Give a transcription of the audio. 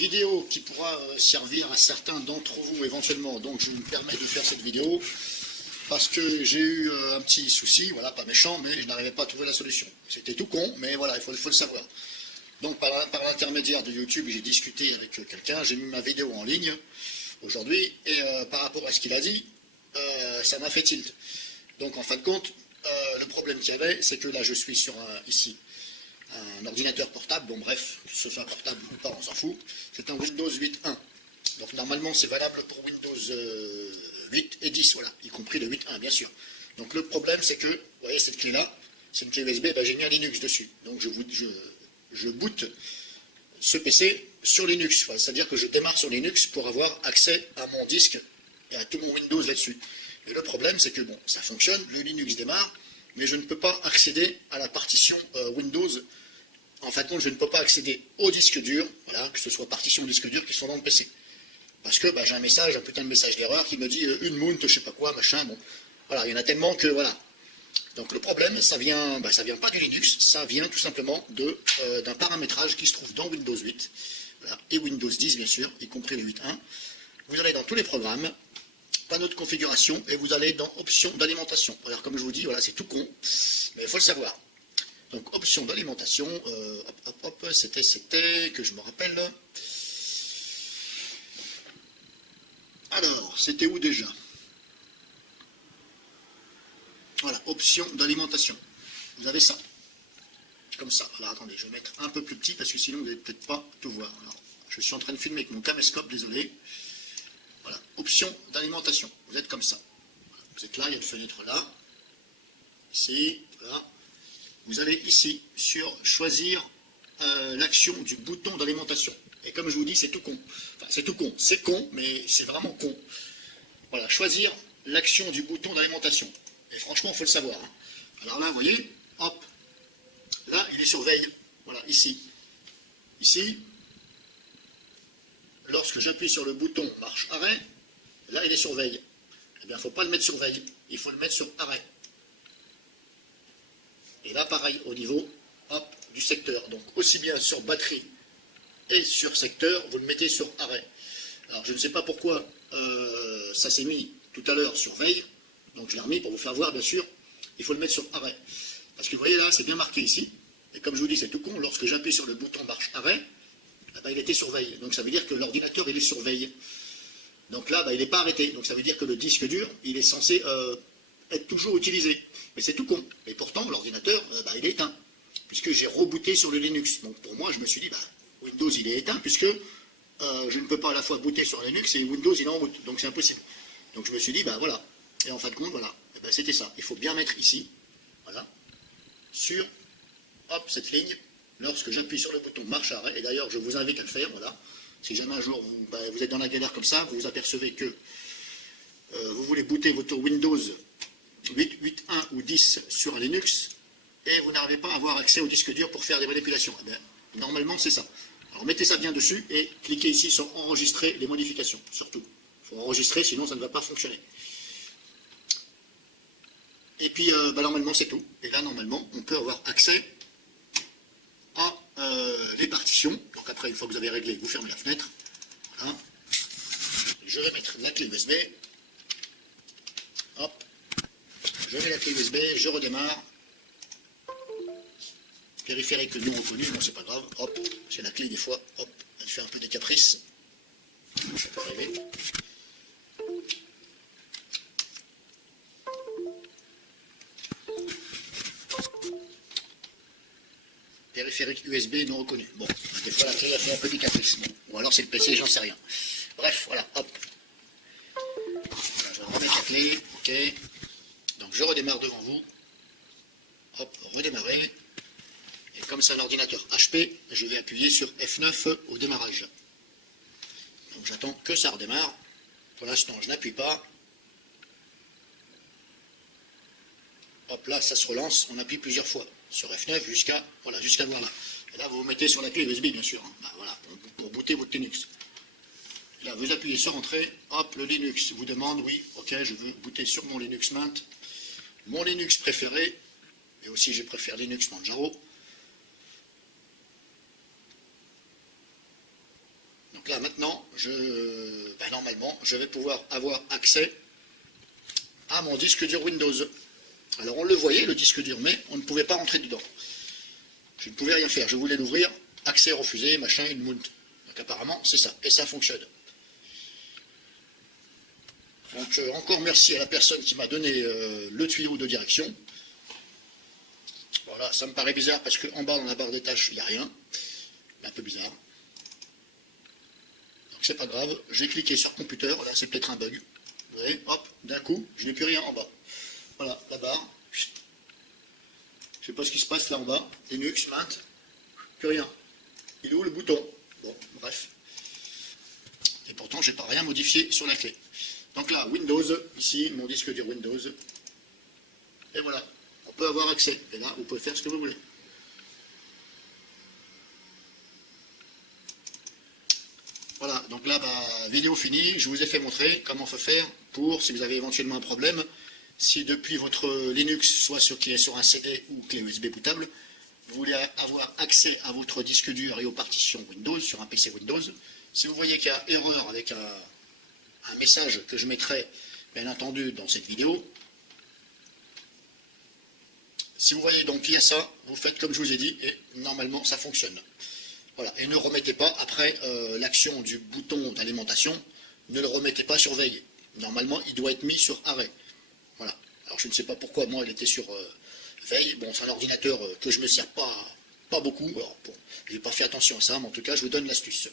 vidéo qui pourra servir à certains d'entre vous éventuellement. Donc je me permets de faire cette vidéo parce que j'ai eu un petit souci, voilà, pas méchant, mais je n'arrivais pas à trouver la solution. C'était tout con, mais voilà, il faut le savoir. Donc par l'intermédiaire de YouTube, j'ai discuté avec quelqu'un, j'ai mis ma vidéo en ligne aujourd'hui, et par rapport à ce qu'il a dit, ça m'a fait tilt. Donc en fin de compte, le problème qu'il y avait, c'est que là je suis sur ici un ordinateur portable, bon bref, que ce soit portable ou pas, on s'en fout, c'est un Windows 8.1. Donc normalement c'est valable pour Windows 8 et 10, voilà, y compris le 8.1 bien sûr. Donc le problème c'est que, vous voyez cette clé là, c'est une clé USB, ben, j'ai mis un Linux dessus. Donc je boot ce PC sur Linux, voilà, c'est-à-dire que je démarre sur Linux pour avoir accès à mon disque et à tout mon Windows là-dessus. Et le problème c'est que bon, ça fonctionne, le Linux démarre, mais je ne peux pas accéder à la partition Windows. En fin de compte, je ne peux pas accéder au disque dur, voilà, que ce soit partition disque dur qui sont dans le PC. Parce que bah, j'ai un message, un putain de message d'erreur qui me dit une mount, je sais pas quoi, machin, bon. Voilà, il y en a tellement que voilà. Donc le problème, ça vient pas du Linux, ça vient tout simplement d'un paramétrage qui se trouve dans Windows 8, voilà, et Windows 10 bien sûr, y compris le 8.1. Vous allez dans tous les programmes, panneau de configuration, et vous allez dans options d'alimentation. Alors comme je vous dis, voilà, c'est tout con, mais il faut le savoir. Donc option d'alimentation, c'était, que je me rappelle. Alors, c'était où déjà? Voilà, option d'alimentation. Vous avez ça. Comme ça. Alors attendez, je vais mettre un peu plus petit parce que sinon vous n'allez peut-être pas tout voir. Alors, je suis en train de filmer avec mon caméscope, désolé. Voilà, option d'alimentation. Vous êtes comme ça. Vous êtes là, il y a une fenêtre là. Ici, voilà. Vous allez ici sur choisir l'action du bouton d'alimentation. Et comme je vous dis, c'est tout con. Enfin, c'est tout con. C'est con, mais c'est vraiment con. Voilà, choisir l'action du bouton d'alimentation. Et franchement, il faut le savoir. Hein. Alors là, vous voyez, hop. Là, il est sur veille. Voilà, ici. Ici, lorsque j'appuie sur le bouton marche arrêt, là, il est sur veille. Eh bien, il ne faut pas le mettre sur veille. Il faut le mettre sur arrêt. Et là, pareil, au niveau hop, du secteur. Donc, aussi bien sur batterie et sur secteur, vous le mettez sur arrêt. Alors, je ne sais pas pourquoi ça s'est mis tout à l'heure sur veille. Donc, je l'ai remis pour vous faire voir, bien sûr. Il faut le mettre sur arrêt. Parce que vous voyez là, c'est bien marqué ici. Et comme je vous dis, c'est tout con. Lorsque j'appuie sur le bouton marche arrêt, il était sur veille. Donc, ça veut dire que l'ordinateur, il est sur veille. Donc là, il n'est pas arrêté. Donc, ça veut dire que le disque dur, il est censé être toujours utilisé. Mais c'est tout con. Et pourtant, l'ordinateur, il est éteint. Puisque j'ai rebooté sur le Linux. Donc pour moi, je me suis dit, Windows, il est éteint, puisque je ne peux pas à la fois booter sur Linux et Windows, il est en route. Donc c'est impossible. Donc je me suis dit, voilà. Et en fin de compte, voilà. C'était ça. Il faut bien mettre ici, voilà, sur, hop, cette ligne, lorsque j'appuie sur le bouton marche arrêt. Et d'ailleurs, je vous invite à le faire, voilà. Si jamais un jour, vous êtes dans la galère comme ça, vous vous apercevez que vous voulez booter votre Windows 8, 8.1 ou 10 sur un Linux, et vous n'arrivez pas à avoir accès au disque dur pour faire des manipulations. Normalement, c'est ça. Alors, mettez ça bien dessus et cliquez ici sur enregistrer les modifications, surtout. Il faut enregistrer, sinon ça ne va pas fonctionner. Et puis, normalement, c'est tout. Et là, normalement, on peut avoir accès à les partitions. Donc après, une fois que vous avez réglé, vous fermez la fenêtre. Voilà. Je vais mettre la clé USB. Hop. Je mets la clé USB, je redémarre. Périphérique non reconnu, bon c'est pas grave, hop, c'est la clé des fois, hop, elle fait un peu des caprices. Ça peut arriver. Périphérique USB non reconnu. Bon, des fois la clé elle fait un peu des caprices. Bon. Ou alors c'est le PC, j'en sais rien. Bref, voilà, hop. Là, je vais remettre la clé, ok. Donc je redémarre devant vous. Hop, redémarrer. Et comme c'est un ordinateur HP, je vais appuyer sur F9 au démarrage. Donc j'attends que ça redémarre. Pour l'instant, je n'appuie pas. Hop, là, ça se relance. On appuie plusieurs fois sur F9 jusqu'à voir là. Et là, vous vous mettez sur la clé USB, bien sûr. Hein. Voilà, pour booter votre Linux. Là, vous appuyez sur Entrée. Hop, le Linux vous demande, oui, ok, je veux booter sur mon Linux Mint. Mon Linux préféré. Et aussi, je préfère Linux Manjaro. Donc là maintenant, normalement, je vais pouvoir avoir accès à mon disque dur Windows. Alors on le voyait le disque dur, mais on ne pouvait pas rentrer dedans. Je ne pouvais rien faire, je voulais l'ouvrir, accès refusé, machin, une mount. Donc apparemment c'est ça, et ça fonctionne. Donc encore merci à la personne qui m'a donné le tuyau de direction. Voilà, ça me paraît bizarre parce qu'en bas dans la barre des tâches, il n'y a rien. C'est un peu bizarre. Donc c'est pas grave, j'ai cliqué sur computer, là c'est peut-être un bug. Vous voyez, hop, d'un coup, je n'ai plus rien en bas. Voilà, la barre. Je ne sais pas ce qui se passe là en bas. Linux, Mint, plus rien. Il est où le bouton? Bon, bref. Et pourtant, j'ai pas rien modifié sur la clé. Donc là, Windows, ici, mon disque dur Windows. Et voilà, on peut avoir accès. Et là, vous pouvez faire ce que vous voulez. Voilà, donc là, vidéo finie. Je vous ai fait montrer comment faut faire pour, si vous avez éventuellement un problème, si depuis votre Linux, soit qui est sur un CD ou clé USB bootable, vous voulez avoir accès à votre disque dur et aux partitions Windows sur un PC Windows. Si vous voyez qu'il y a erreur avec un message que je mettrai bien entendu dans cette vidéo, si vous voyez donc qu'il y a ça, vous faites comme je vous ai dit et normalement ça fonctionne. Voilà, et ne remettez pas après l'action du bouton d'alimentation, ne le remettez pas sur veille. Normalement il doit être mis sur arrêt. Voilà, alors je ne sais pas pourquoi moi il était sur veille. Bon, c'est un ordinateur que je ne me sers pas beaucoup, alors bon, je n'ai pas fait attention à ça, mais en tout cas je vous donne l'astuce.